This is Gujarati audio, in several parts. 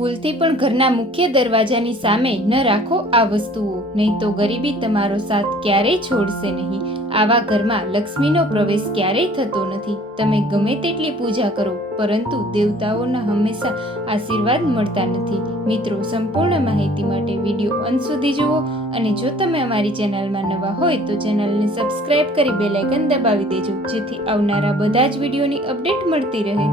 ભૂલથી પણ ઘરના મુખ્ય દરવાજાની સામે ન રાખો આ વસ્તુઓ. નહીં તો ગરીબી તમારો સાથ ક્યારેય છોડશે નહીં. આવા ઘરમાં લક્ષ્મીનો પ્રવેશ ક્યારેય થતો નથી. તમે ગમે તેટલી પૂજા કરો, પરંતુ દેવતાઓના હંમેશા આશીર્વાદ મળતા નથી. મિત્રો, સંપૂર્ણ માહિતી માટે વીડિયો અંત સુધી જુઓ અને જો તમે અમારી ચેનલમાં નવા હોય તો ચેનલને સબસ્ક્રાઇબ કરી બેલાઇકન દબાવી દેજો, જેથી આવનારા બધા જ વિડીયોની અપડેટ મળતી રહે.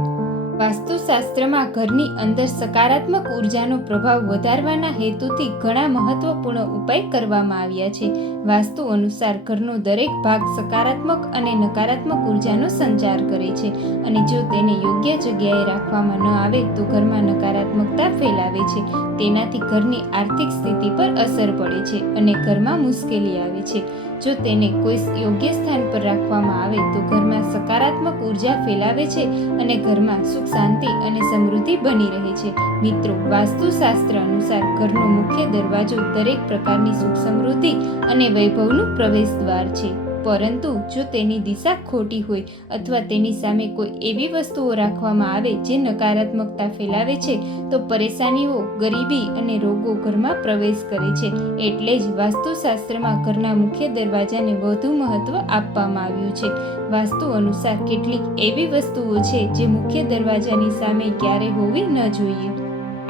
વાસ્તુશાસ્ત્રમાં ઘરની અંદર સકારાત્મક ઉર્જાનો પ્રભાવ વધારવાના હેતુથી ઘણા મહત્વપૂર્ણ ઉપાય કરવામાં આવ્યા છે. વાસ્તુ અનુસાર ઘરનો દરેક ભાગ સકારાત્મક અને નકારાત્મક ઉર્જાનો સંચાર કરે છે અને જો તેને યોગ્ય જગ્યાએ રાખવામાં ન આવે તો ઘરમાં નકારાત્મકતા ફેલાવે છે. તેનાથી ઘરની આર્થિક સ્થિતિ પર અસર પડે છે અને ઘરમાં મુશ્કેલી આવે છે. જો તેને કોઈ યોગ્ય સ્થાન પર રાખવામાં આવે તો ઘરમાં સકારાત્મક ઊર્જા ફેલાવે છે અને ઘરમાં સુખ, શાંતિ અને સમૃદ્ધિ બની રહે છે. મિત્રો, વાસ્તુશાસ્ત્ર અનુસાર ઘરનો મુખ્ય દરવાજો દરેક પ્રકારની સુખ, સમૃદ્ધિ અને વૈભવનું પ્રવેશ દ્વાર છે. પરંતુ જો તેની દિશા ખોટી હોય અથવા તેની સામે કોઈ એવી વસ્તુઓ રાખવામાં આવે જે નકારાત્મકતા ફેલાવે છે, તો પરેશાનીઓ ગરીબી અને રોગો ઘરમાં પ્રવેશ કરે છે. એટલે જ વાસ્તુશાસ્ત્રમાં ઘરના મુખ્ય દરવાજાને વધુ મહત્વ આપવામાં આવ્યું છે. વાસ્તુ અનુસાર કેટલીક એવી વસ્તુઓ છે જે મુખ્ય દરવાજાની સામે ક્યારે હોવી ન જોઈએ.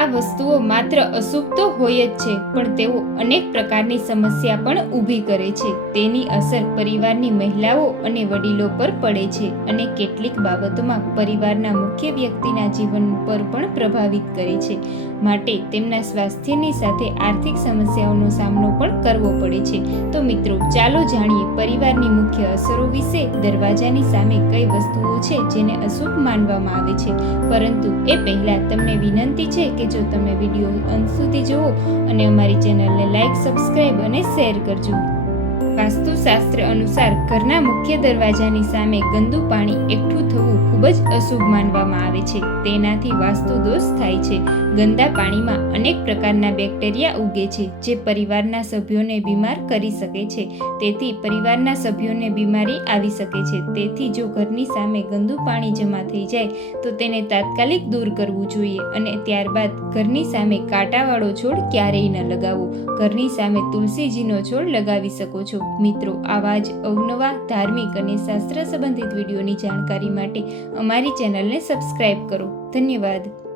વસ્તુઓ માત્ર અશુભ તો હોય જ છે, પણ તેઓ અનેક પ્રકારની સમસ્યા પણ ઊભી કરે છે. તેની અસર પરિવારની મહિલાઓ અને વડીલો પર પડે છે અને કેટલીક બાબતોમાં પરિવારના મુખ્ય વ્યક્તિના જીવન પર પણ પ્રભાવિત કરે છે. માટે તેમના સ્વાસ્થ્યની સાથે આર્થિક સમસ્યાઓનો સામનો પણ કરવો પડે છે. તો મિત્રો, ચાલો જાણીએ પરિવારની મુખ્ય અસરો વિશે. દરવાજાની સામે કઈ વસ્તુઓ છે જેને અશુભ માનવામાં આવે છે? પરંતુ એ પહેલાં તમને વિનંતી છે કે જો તમે વીડિયો અંત સુધી જુઓ અને અમારી ચેનલને લાઈક સબસ્ક્રાઈબ અને શેર કરજો. વાસ્તુશાસ્ત્ર અનુસાર ઘરના મુખ્ય દરવાજાની સામે ગંદુ પાણી એકઠું થવું ખૂબ જ અશુભ માનવામાં આવે છે. તેનાથી વાસ્તુ દોષ થાય છે. ગંદા પાણીમાં અનેક પ્રકારના બેક્ટેરિયા ઉગે છે, જે પરિવારના સભ્યોને બીમાર કરી શકે છે. તેથી પરિવારના સભ્યોને બીમારી આવી શકે છે. તેથી જો ઘરની સામે ગંદુ પાણી જમા થઈ જાય, તો તેને તાત્કાલિક દૂર કરવું જોઈએ અને ત્યારબાદ ઘરની સામે કાંટાવાળો છોડ ક્યારેય ન લગાવવો. ઘરની સામે તુલસીજીનો છોડ લગાવી શકો છો. મિત્રો, આવા જ અવનવા ધાર્મિક અને શાસ્ત્ર સંબંધિત વિડીયોની જાણકારી માટે અમારી ચેનલને સબસ્ક્રાઈબ કરો. ધન્યવાદ.